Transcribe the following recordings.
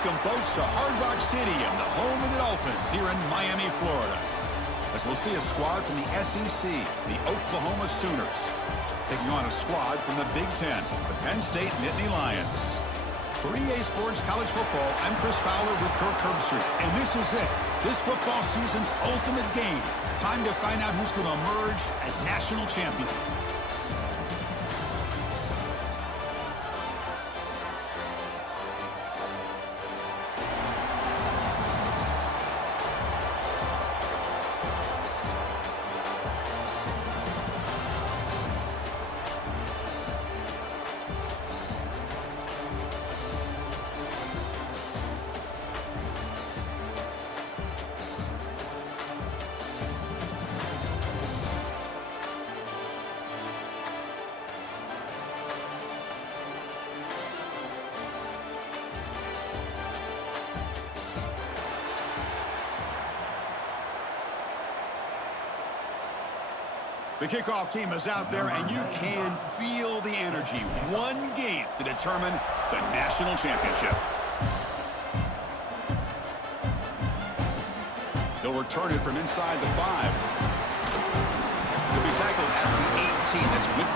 welcome folks to Hard Rock Stadium, the home of the Dolphins here in Miami, Florida. As we'll see a squad from the SEC, the Oklahoma Sooners, taking on a squad from the Big Ten, the Penn State Nittany Lions. For EA Sports College Football, I'm Chris Fowler with Kirk Herbstreit, and this is it. This football season's ultimate game. Time to find out who's going to emerge as national champion. The kickoff team is out there, and you can feel the energy. One game to determine the national championship. They'll return it from inside the 5. He'll be tackled at the 18. That's good.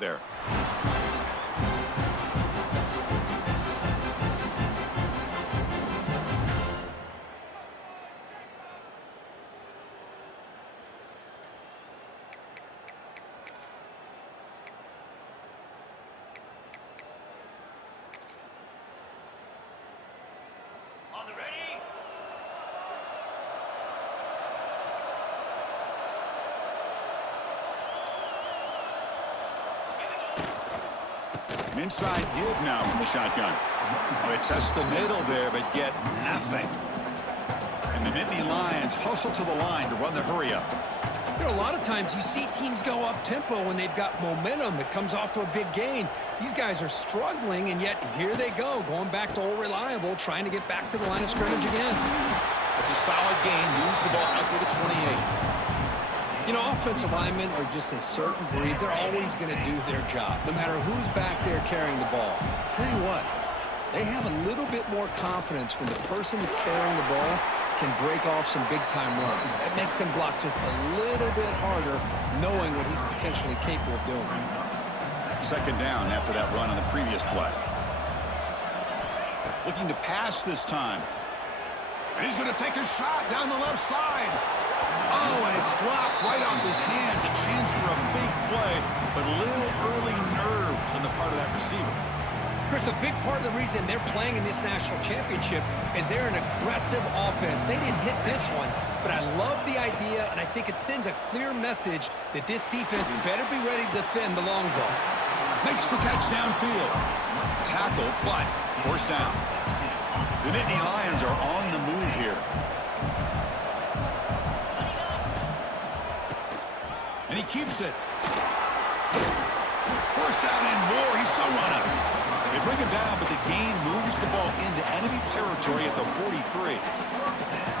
There. Inside give now from the shotgun. They test the middle there, but get nothing. And the Nittany Lions hustle to the line to run the hurry up. You know, a lot of times you see teams go up-tempo when they've got momentum. It comes off to a big gain. These guys are struggling, and yet here they go, going back to old reliable, trying to get back to the line of scrimmage again. It's a solid gain, moves the ball out to the 28. You know, offensive linemen are just a certain breed. They're always going to do their job, no matter who's back there carrying the ball. I'll tell you what, they have a little bit more confidence when the person that's carrying the ball can break off some big-time runs. That makes him block just a little bit harder, knowing what he's potentially capable of doing. Second down after that run on the previous play. Looking to pass this time. And he's going to take a shot down the left side. Oh, and it's dropped right off his hands. A chance for a big play, but a little early nerves on the part of that receiver. Chris, a big part of the reason they're playing in this national championship is they're an aggressive offense. They didn't hit this one, but I love the idea, and I think it sends a clear message that this defense better be ready to defend the long ball. Makes the catch downfield. Tackle, but forced down. The Nittany Lions are on the move here. And he keeps it. First down and more. He's still running. They bring him down, but the gain moves the ball into enemy territory at the 43.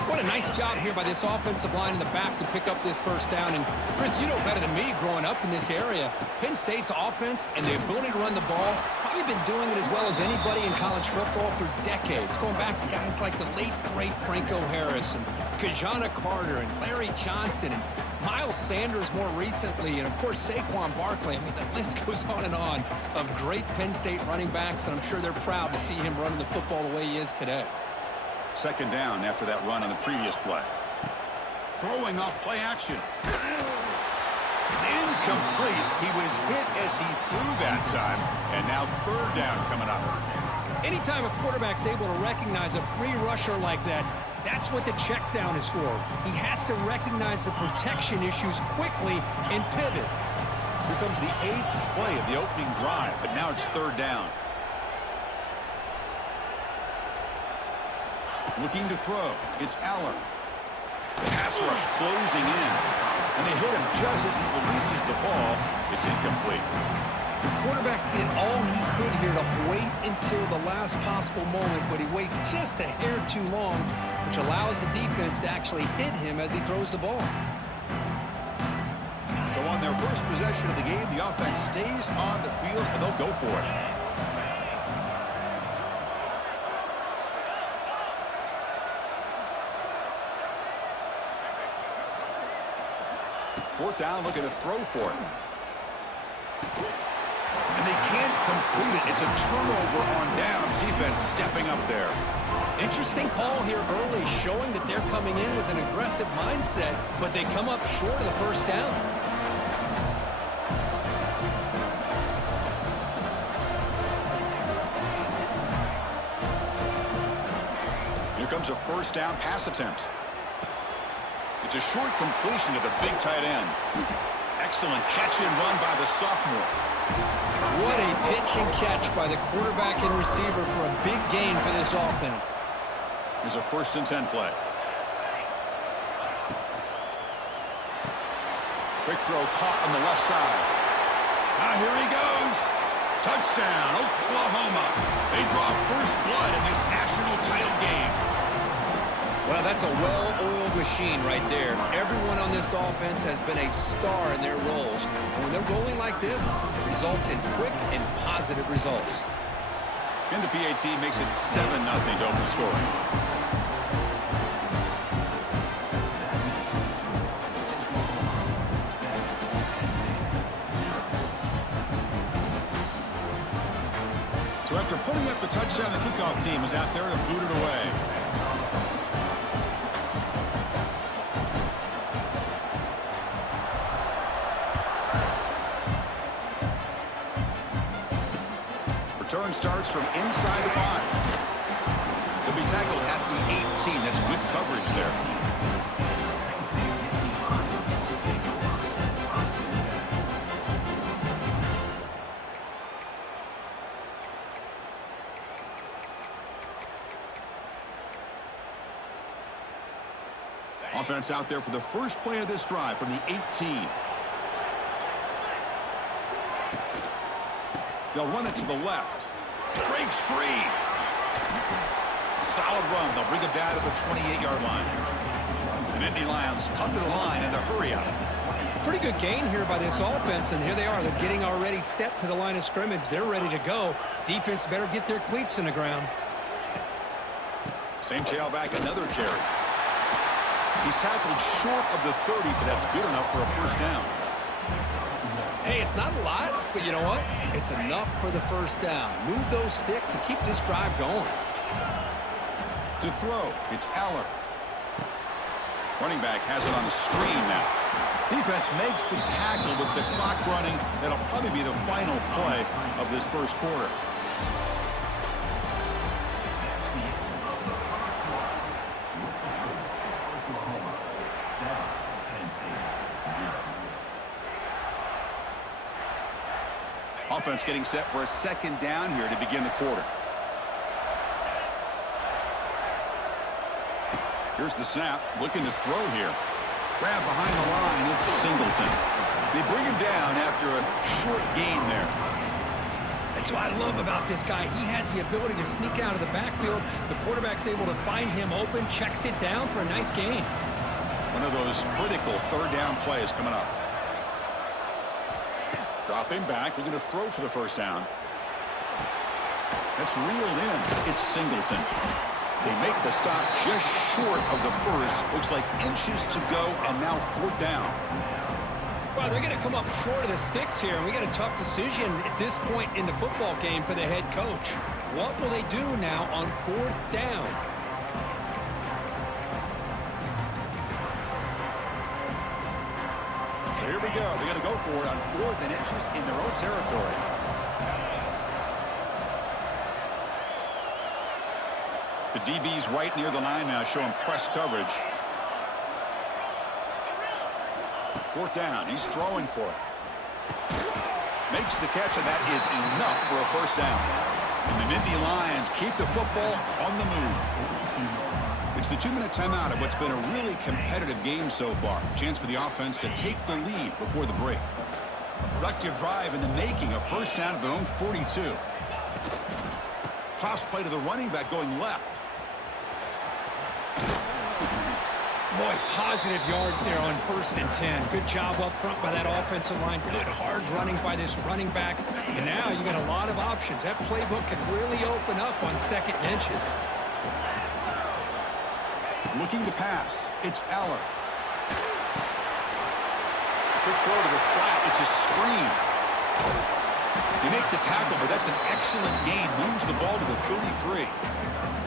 What a nice job here by this offensive line in the back to pick up this first down. And, Chris, you know better than me growing up in this area, Penn State's offense and the ability to run the ball probably been doing it as well as anybody in college football for decades, going back to guys like the late, great Franco Harris and Kajana Carter and Larry Johnson and Miles Sanders more recently, and, of course, Saquon Barkley. I mean, the list goes on and on of great Penn State running backs, and I'm sure they're proud to see him running the football the way he is today. Second down after that run on the previous play. Throwing off play action. It's incomplete. He was hit as he threw that time, and now third down coming up. Anytime a quarterback's able to recognize a free rusher like that, that's what the check down is for. He has to recognize the protection issues quickly and pivot. Here comes the 8th play of the opening drive, but now it's third down. Looking to throw. It's Aller. Pass rush closing in. And they hit him just as he releases the ball. It's incomplete. The quarterback did all he could here to wait until the last possible moment, but he waits just a hair too long, which allows the defense to actually hit him as he throws the ball. So on their first possession of the game, the offense stays on the field, and they'll go for it. Fourth down, looking to throw for it. And they can't complete it. It's a turnover on downs. Defense stepping up there. Interesting call here early, showing that they're coming in with an aggressive mindset, but they come up short of the first down. Here comes a first down pass attempt. It's a short completion to the big tight end. Excellent catch and run by the sophomore. What a pitch and catch by the quarterback and receiver for a big gain for this offense. Here's a 1st and 10 play. Quick throw caught on the left side. Now here he goes. Touchdown, Oklahoma. They draw first blood in this national title game. Well, that's a well-oiled machine right there. Everyone on this offense has been a star in their roles. And when they're rolling like this, it results in quick and positive results. And the PAT makes it 7-0 to open scoring. So after putting up the touchdown, the kickoff team is out there to boot it away. Return starts from inside the 5. They'll be tackled at the 18. That's good coverage there. Offense out there for the first play of this drive from the 18. They'll run it to the left. Breaks free. Solid run. They'll bring it down to the 28-yard line. The Nittany Lions come to the line in the hurry up. Pretty good gain here by this offense, and here they are. They're getting already set to the line of scrimmage. They're ready to go. Defense better get their cleats in the ground. Same tailback, another carry. He's tackled short of the 30, but that's good enough for a first down. Hey, it's not a lot, but you know what? It's enough for the first down. Move those sticks and keep this drive going. To throw, it's Aller. Running back has it on a screen now. Defense makes the tackle with the clock running. That'll probably be the final play of this first quarter. Offense getting set for a second down here to begin the quarter. Here's the snap, looking to throw here. Grab behind the line, it's Singleton. They bring him down after a short gain there. That's what I love about this guy. He has the ability to sneak out of the backfield. The quarterback's able to find him open, checks it down for a nice gain. One of those critical third down plays coming up. Dropping back, looking to throw for the first down. That's reeled in. It's Singleton. They make the stop just short of the first. Looks like inches to go, and now fourth down. Well, they're going to come up short of the sticks here, and we got a tough decision at this point in the football game for the head coach. What will they do now on fourth down? So here we go. They're going to go for it on 4th and inches in their own territory. The DB's right near the line now, showing press coverage. Fourth down. He's throwing for it. Makes the catch, and that is enough for a first down. And the Nittany Lions keep the football on the move. It's the 2-minute timeout of what's been a really competitive game so far. Chance for the offense to take the lead before the break. Productive drive in the making, a first down at their own 42. Toss play to the running back going left. Boy, positive yards there on 1st and 10. Good job up front by that offensive line. Good hard running by this running back. And now you got a lot of options. That playbook can really open up on 2nd and inches. Looking to pass. It's Eller. Quick throw to the flat. It's a screen. You make the tackle, but that's an excellent gain. Moves the ball to the 33.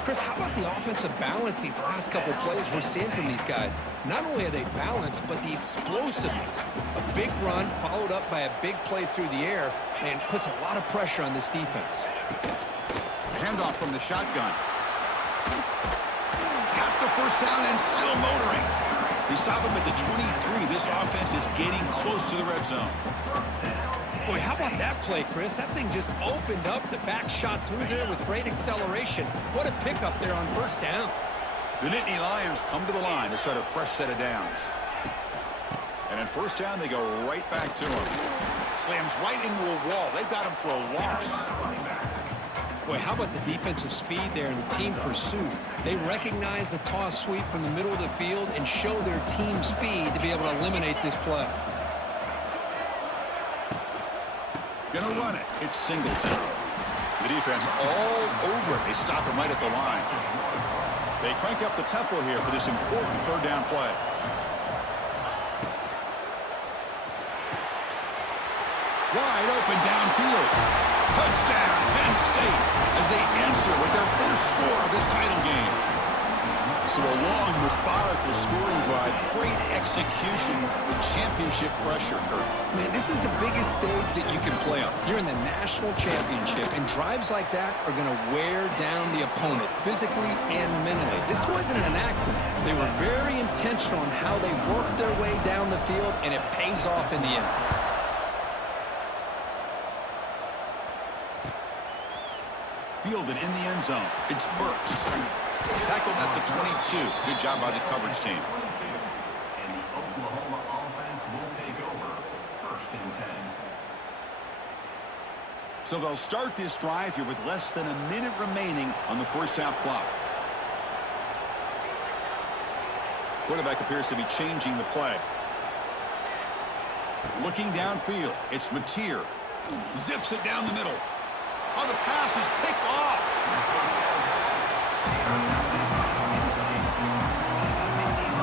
Chris, how about the offensive balance these last couple plays we're seeing from these guys? Not only are they balanced, but the explosiveness. A big run followed up by a big play through the air, and puts a lot of pressure on this defense. Handoff from the shotgun. Got the first down and still motoring. They stop him at the 23. This offense is getting close to the red zone. Boy, how about that play, Chris? That thing just opened up. The back shot through there with great acceleration. What a pickup there on first down. The Nittany Lions come to the line to set a fresh set of downs. And on first down, they go right back to him. Slams right into a wall. They've got him for a loss. Boy, how about the defensive speed there and the team pursuit? They recognize the toss sweep from the middle of the field and show their team speed to be able to eliminate this play. Gonna run it. It's Singleton. The defense all over it. They stop him right at the line. They crank up the tempo here for this important third down play. Wide open downfield. Touchdown, Penn State, as they answer with their first score of this title game. So a long, methodical scoring drive, great execution with championship pressure, Kurt. Man, this is the biggest stage that you can play on. You're in the national championship, and drives like that are going to wear down the opponent physically and mentally. This wasn't an accident. They were very intentional in how they worked their way down the field, and it pays off in the end. Fielded in the end zone. It's Burks. Tackled at the 22. Good job by the coverage team. And the Oklahoma offense will take over 1st and 10. So they'll start this drive here with less than a minute remaining on the first half clock. Quarterback appears to be changing the play. Looking downfield. It's Mateer. Zips it down the middle. Oh, the pass is picked off.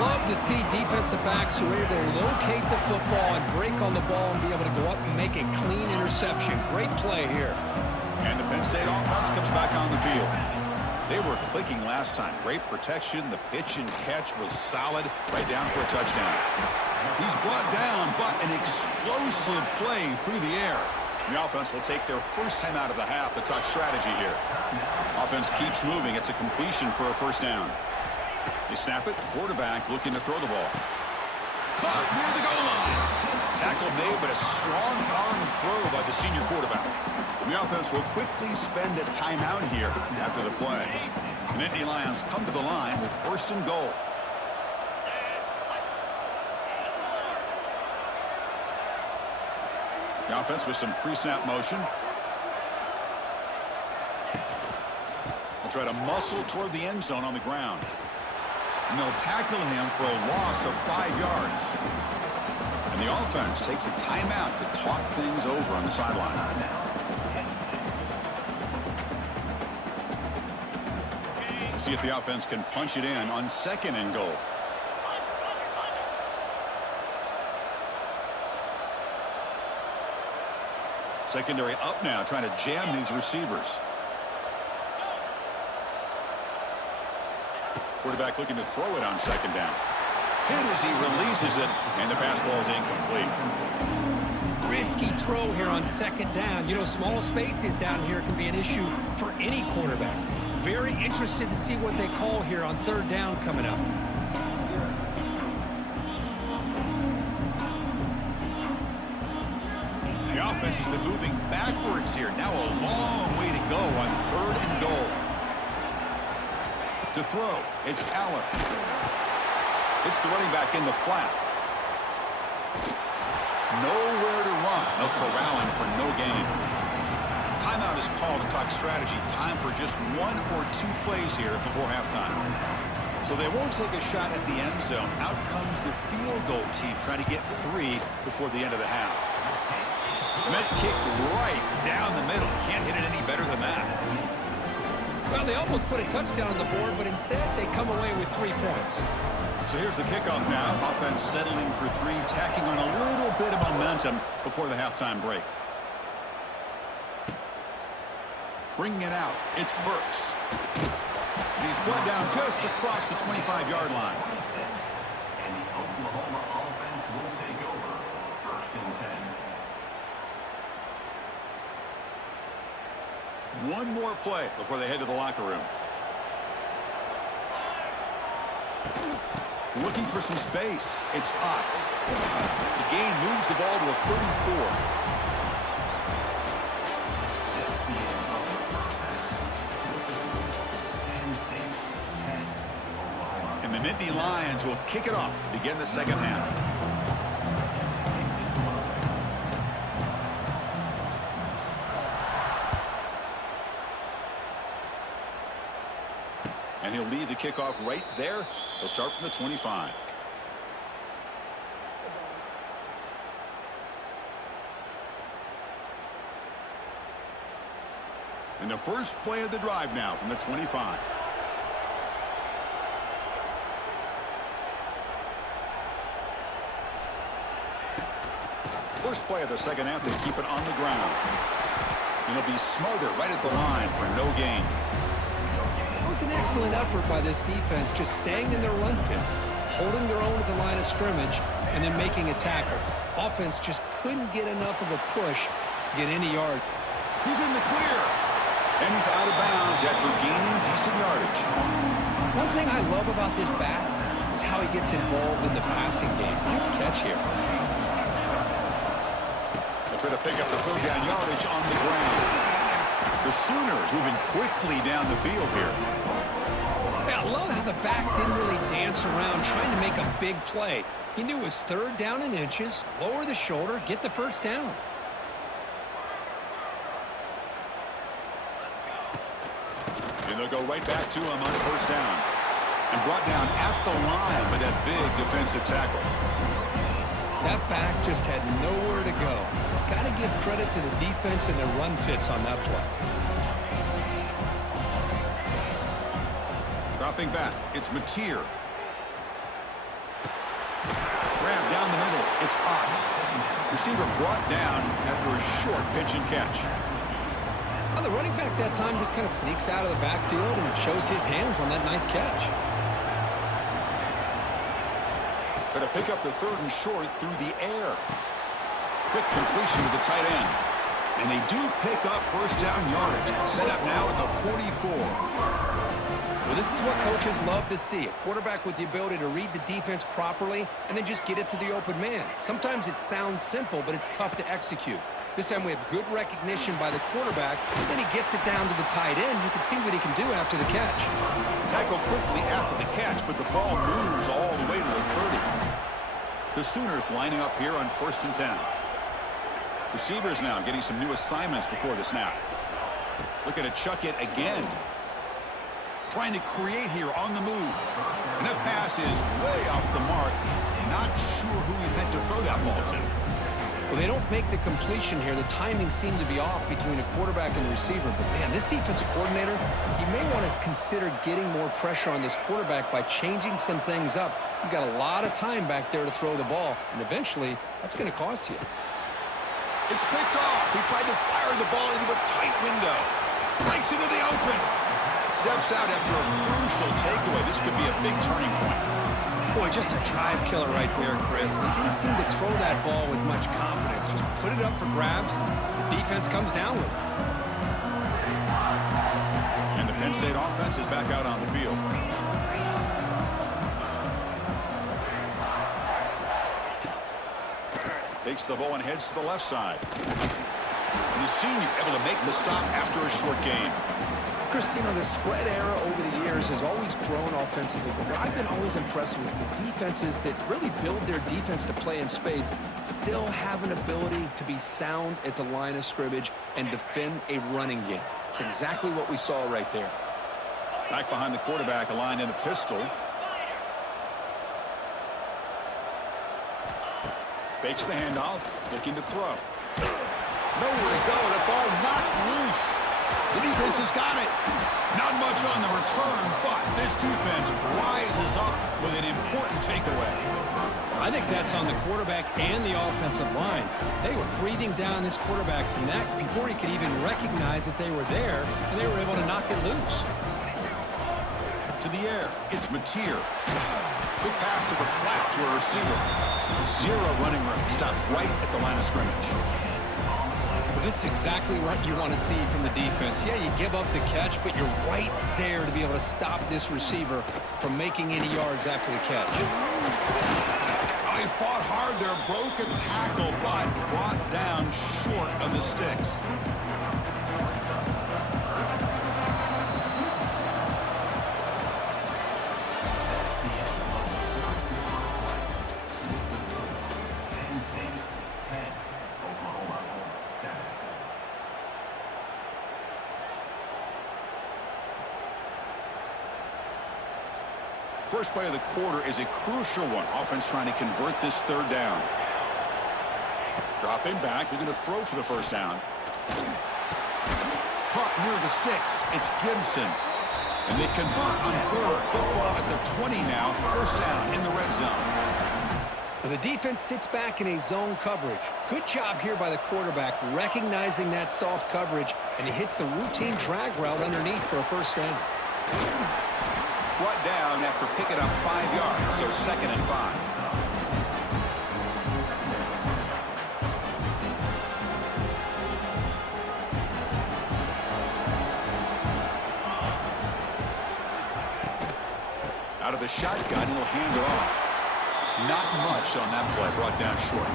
Love to see defensive backs who are able to locate the football and break on the ball and be able to go up and make a clean interception. Great play here. And the Penn State offense comes back on the field. They were clicking last time. Great protection. The pitch and catch was solid. Right down for a touchdown. He's brought down, but an explosive play through the air. The offense will take their first time out of the half to talk strategy here. Offense keeps moving. It's a completion for a first down. They snap it. Quarterback looking to throw the ball. Caught near the goal line. Tackle made, but a strong arm throw by the senior quarterback. The offense will quickly spend a timeout here after the play. The Nittany Lions come to the line with first and goal. The offense with some pre-snap motion. They'll try to muscle toward the end zone on the ground. And they'll tackle him for a loss of 5 yards. And the offense takes a timeout to talk things over on the sideline. We'll see if the offense can punch it in on second and goal. Secondary up now, trying to jam these receivers. Quarterback looking to throw it on second down. Hit as he releases it, and the pass ball is incomplete. Risky throw here on second down. You know, small spaces down here can be an issue for any quarterback. Very interested to see what they call here on third down coming up. The offense has been moving backwards here. Now a long way to go on third and goal. To throw, it's Allen. It's the running back in the flat. Nowhere to run. They'll corral him for no gain. Timeout is called to talk strategy. Time for just 1 or 2 plays here before halftime. So they won't take a shot at the end zone. Out comes the field goal team trying to get 3 before the end of the half. And that kick right down the middle. Can't hit it any better than that. Well, they almost put a touchdown on the board, but instead they come away with 3 points. So here's the kickoff now. Offense settling for 3, tacking on a little bit of momentum before the halftime break. Bringing it out, it's Burks. And he's brought down just across the 25-yard line. And the Oklahoma offense will take over first and 10. One more play before they head to the locker room. Looking for some space. It's Ott. The gain moves the ball to the 34. And the Nittany Lions will kick it off to begin the second half. And he'll lead the kickoff right there. They'll start from the 25. And the first play of the drive now from the 25. First play of the second half, they keep it on the ground. And it'll be Smother right at the line for no gain. It was an excellent effort by this defense, just staying in their run fits, holding their own at the line of scrimmage, and then making a tackle. Offense just couldn't get enough of a push to get any yard. He's in the clear. And he's out of bounds after gaining decent yardage. One thing I love about this back is how he gets involved in the passing game. Nice catch here. They'll try to pick up the third down yardage on the ground. The Sooners moving quickly down the field here. Yeah, I love how the back didn't really dance around trying to make a big play. He knew it's third down and inches, lower the shoulder, get the first down. And they'll go right back to him on first down. And brought down at the line with that big defensive tackle. That back just had nowhere to go. Got to give credit to the defense and their run fits on that play. Dropping back, it's Mateer. Grab down the middle, it's Ott. Receiver brought down after a short pitch and catch. Well, the running back that time just kind of sneaks out of the backfield and shows his hands on that nice catch. Going to pick up the 3rd and short through the air. Quick completion to the tight end. And they do pick up first down yardage. Set up now at the 44. Well, this is what coaches love to see. A quarterback with the ability to read the defense properly and then just get it to the open man. Sometimes it sounds simple, but it's tough to execute. This time we have good recognition by the quarterback. Then he gets it down to the tight end. You can see what he can do after the catch. Tackled quickly after the catch, but the ball moves all the way to the 30. The Sooners lining up here on 1st and 10. Receivers now getting some new assignments before the snap. Looking to chuck it again. Trying to create here on the move. And that pass is way off the mark. Not sure who he meant to throw that ball to. Well, they don't make the completion here. The timing seemed to be off between a quarterback and the receiver. But, man, this defensive coordinator, he may want to consider getting more pressure on this quarterback by changing some things up. He's got a lot of time back there to throw the ball, and eventually that's going to cost you. It's picked off. He tried to fire the ball into a tight window. Breaks into the open. Steps out after a crucial takeaway. This could be a big turning point. Boy, just a drive killer right there, Chris. And he didn't seem to throw that ball with much confidence. Just put it up for grabs. The defense comes down with it. And the Penn State offense is back out on the field. Takes the ball and heads to the left side. And the senior able to make the stop after a short gain. Chris, you know, the spread era over the years has always grown offensively, but what I've been always impressed with the defenses that really build their defense to play in space still have an ability to be sound at the line of scrimmage and defend a running game. It's exactly what we saw right there. Back behind the quarterback, aligned in the pistol. Fakes the handoff, looking to throw. Nowhere to go, the ball knocked loose. The defense has got it. Not much on the return, but this defense rises up with an important takeaway. I think that's on the quarterback and the offensive line. They were breathing down this quarterback's neck before he could even recognize that they were there, and they were able to knock it loose. To the air, it's Mateer. Quick pass to the flat to a receiver. Zero running room. Stopped right at the line of scrimmage. Well, this is exactly what you want to see from the defense. Yeah, you give up the catch, but you're right there to be able to stop this receiver from making any yards after the catch. Oh, he fought hard there, broke a tackle, but brought down short of the sticks. First play of the quarter is a crucial one. Offense trying to convert this 3rd down. Dropping back, looking to throw for the first down. Caught near the sticks. It's Gibson. And they convert on 3rd. Football at the 20 now. First down in the red zone. Well, the defense sits back in a zone coverage. Good job here by the quarterback recognizing that soft coverage, and he hits the routine drag route underneath for a first down. Brought down after picking up 5 yards, so 2nd and 5. Out of the shotgun, he'll hand it off. Not much on that play, brought down short.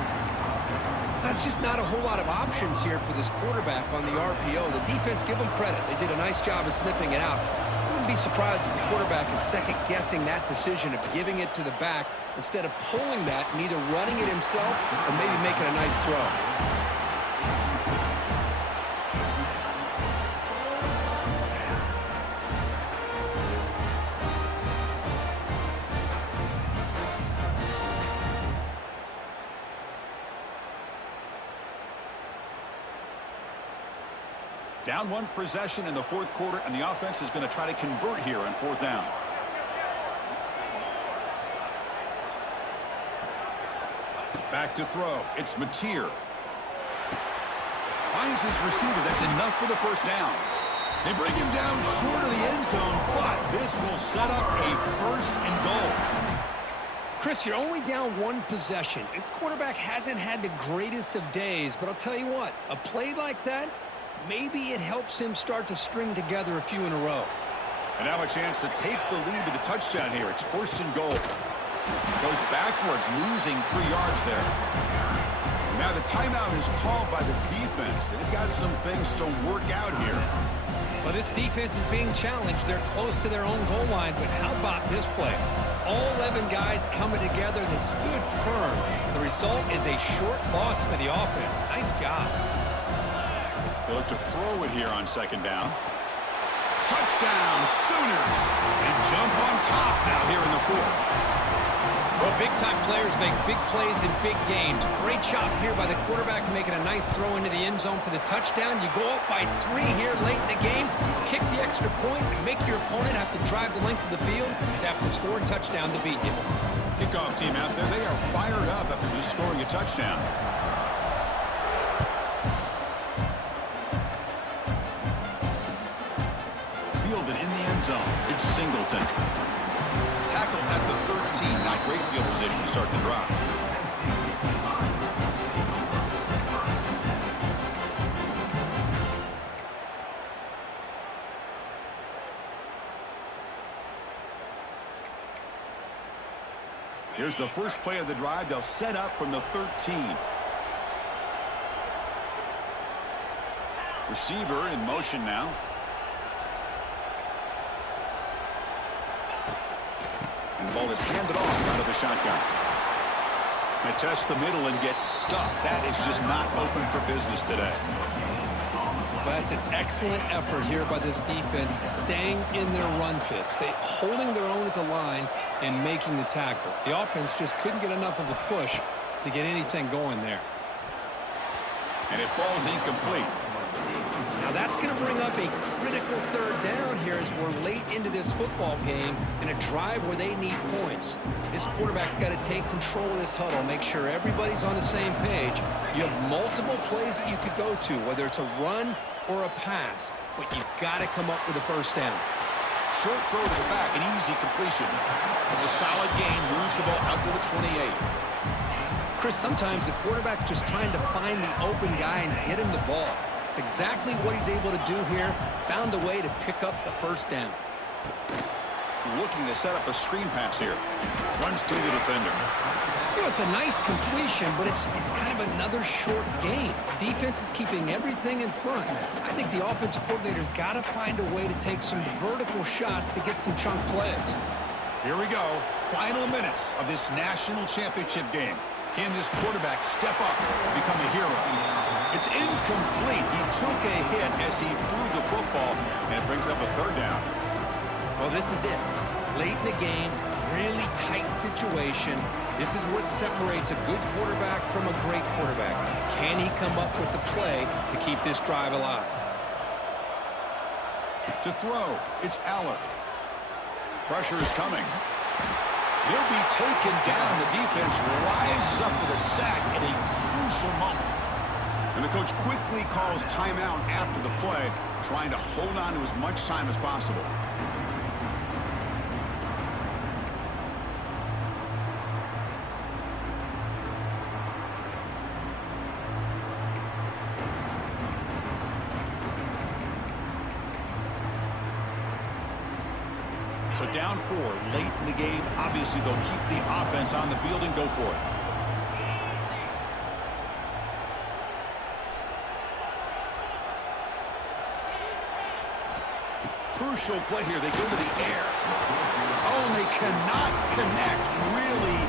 That's just not a whole lot of options here for this quarterback on the RPO. The defense, give them credit. They did a nice job of sniffing it out. I wouldn't be surprised if the quarterback is second-guessing that decision of giving it to the back instead of pulling that and either running it himself or maybe making a nice throw. Down 1 possession in the 4th quarter, and the offense is going to try to convert here on 4th down. Back to throw. It's Mateer. finds his receiver. That's enough for the first down. They bring him down short of the end zone, but this will set up a first and goal. Chris, you're only down one possession. This quarterback hasn't had the greatest of days, but I'll tell you what, a play like that, maybe it helps him start to string together a few in a row. And now a chance to take the lead with a touchdown here. It's first and goal. Goes backwards, losing 3 yards there. Now the timeout is called by the defense. They've got some things to work out here. Well, this defense is being challenged. They're close to their own goal line, but how about this play? All 11 guys coming together. They stood firm. The result is a short loss for the offense. Nice job. They look to throw it here on second down. Touchdown, Sooners. And jump on top now here in the fourth. Well, big-time players make big plays in big games. Great job here by the quarterback making a nice throw into the end zone for the touchdown. You go up by 3 here late in the game, kick the extra point, and make your opponent have to drive the length of the field. They have to score a touchdown to beat you. Kickoff team out there, they are fired up after just scoring a touchdown. Fielded in the end zone. It's Singleton. Tackled at the 13. Not great field position to start the drive. Here's the first play of the drive. They'll set up from the 13. Receiver in motion now. And the ball is handed off out of the shotgun. They test the middle and get stuffed. That is just not open for business today. Well, that's an excellent effort here by this defense, staying in their run fits. They holding their own at the line and making the tackle. The offense just couldn't get enough of a push to get anything going there. And it falls incomplete. Now that's going to bring up a critical third down here as we're late into this football game in a drive where they need points. This quarterback's got to take control of this huddle, make sure everybody's on the same page. You have multiple plays that you could go to, whether it's a run or a pass, but you've got to come up with a first down. Short throw to the back, an easy completion. It's a solid gain, moves the ball out to the 28. Chris, sometimes the quarterback's just trying to find the open guy and get him the ball. It's exactly what he's able to do here. Found a way to pick up the first down. Looking to set up a screen pass here. Runs through the defender. You know, it's a nice completion, but it's kind of another short gain. The defense is keeping everything in front. I think the offensive coordinator's got to find a way to take some vertical shots to get some chunk plays. Here we go. Final minutes of this national championship game. Can this quarterback step up and become a hero? It's incomplete. He took a hit as he threw the football, and it brings up a third down. Well, this is it. Late in the game, really tight situation. This is what separates a good quarterback from a great quarterback. Can he come up with the play to keep this drive alive? To throw, it's Aller. Pressure is coming. He'll be taken down. The defense rises up with a sack at a crucial moment. And the coach quickly calls timeout after the play, trying to hold on to as much time as possible. So down 4 late in the game. Obviously, they'll keep the offense on the field and go for it. Crucial play here. They go to the air. Oh, and they cannot connect. Really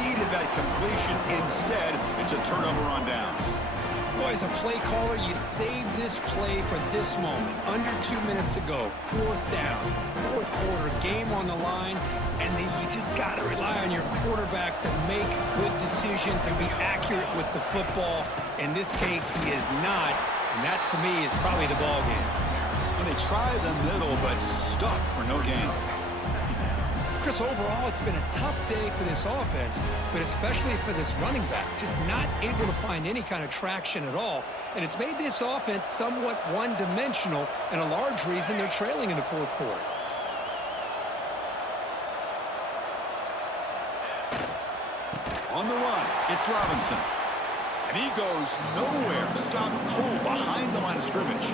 needed that completion. Instead, it's a turnover on downs. Boy, as a play caller, you save this play for this moment. Under 2 minutes to go. 4th down. 4th quarter. Game on the line. And then you just got to rely on your quarterback to make good decisions and be accurate with the football. In this case, he is not. And that, to me, is probably the ball game. And they try the middle, but stuffed for no gain. Chris, overall, it's been a tough day for this offense, but especially for this running back. Just not able to find any kind of traction at all. And it's made this offense somewhat one-dimensional, and a large reason they're trailing in the fourth quarter. On the run, it's Robinson. And he goes nowhere. Stopped cold behind the line of scrimmage.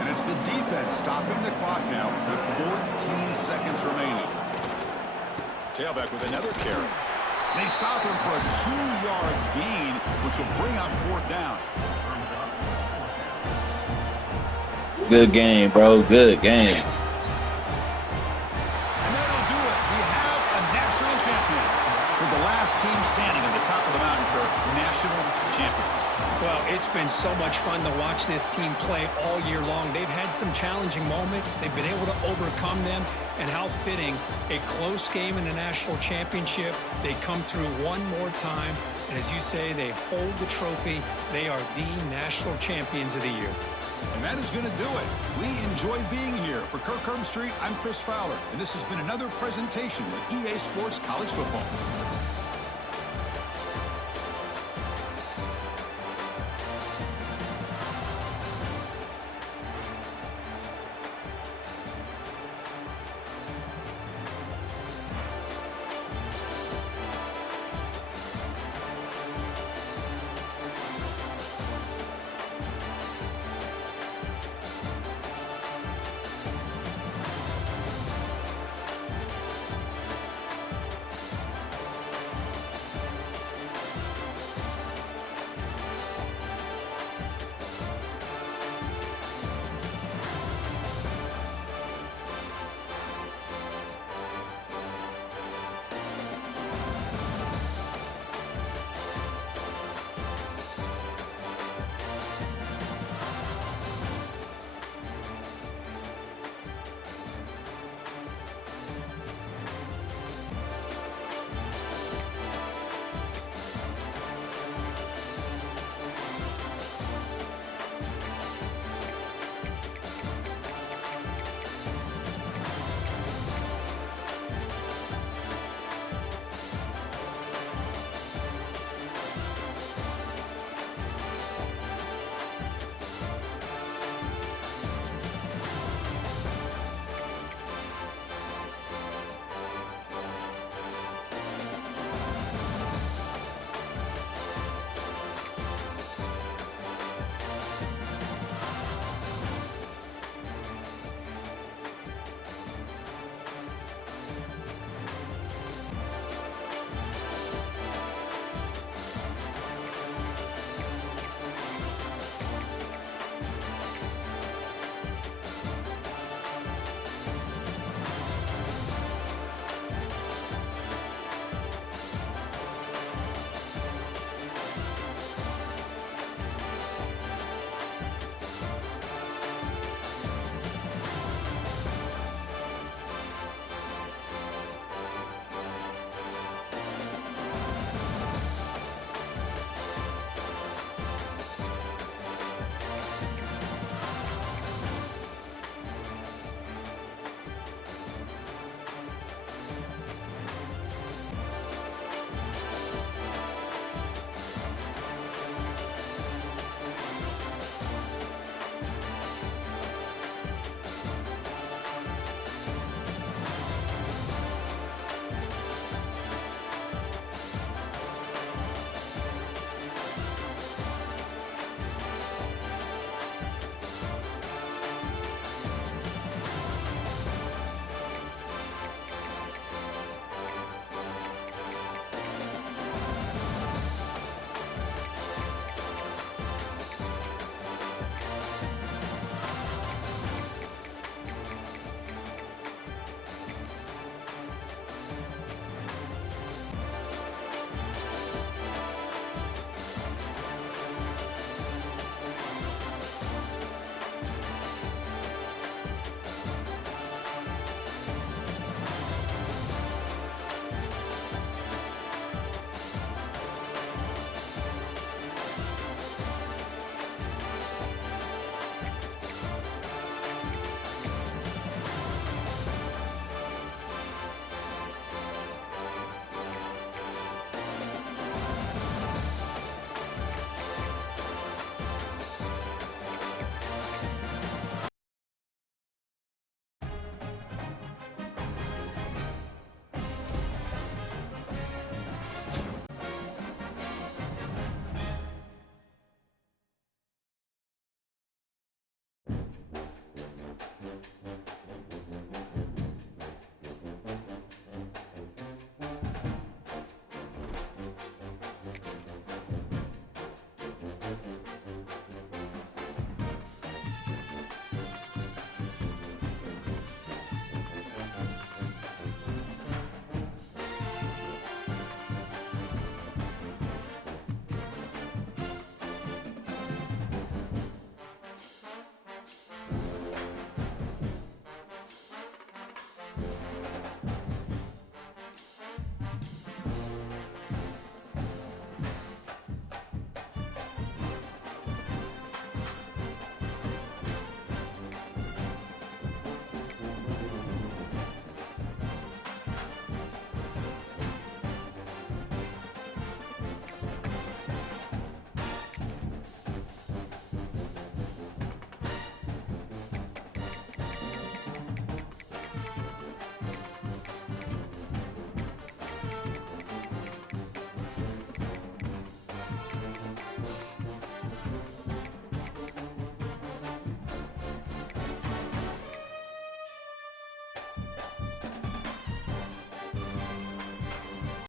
And it's the defense stopping the clock now with 14 seconds remaining. Tailback with another carry. They stop him for a 2-yard gain, which will bring up fourth down. Good game, bro. Good game. And that'll do it. We have a national champion. With the last team standing at the top of the mountain for national champions. Well, it's been so much fun to watch this team play all year long. They've had some challenging moments. They've been able to overcome them. And how fitting, a close game in the national championship. They come through one more time. And as you say, they hold the trophy. They are the national champions of the year. And that is going to do it. We enjoyed being here. For Kirk Street, I'm Chris Fowler. And this has been another presentation of EA Sports College Football.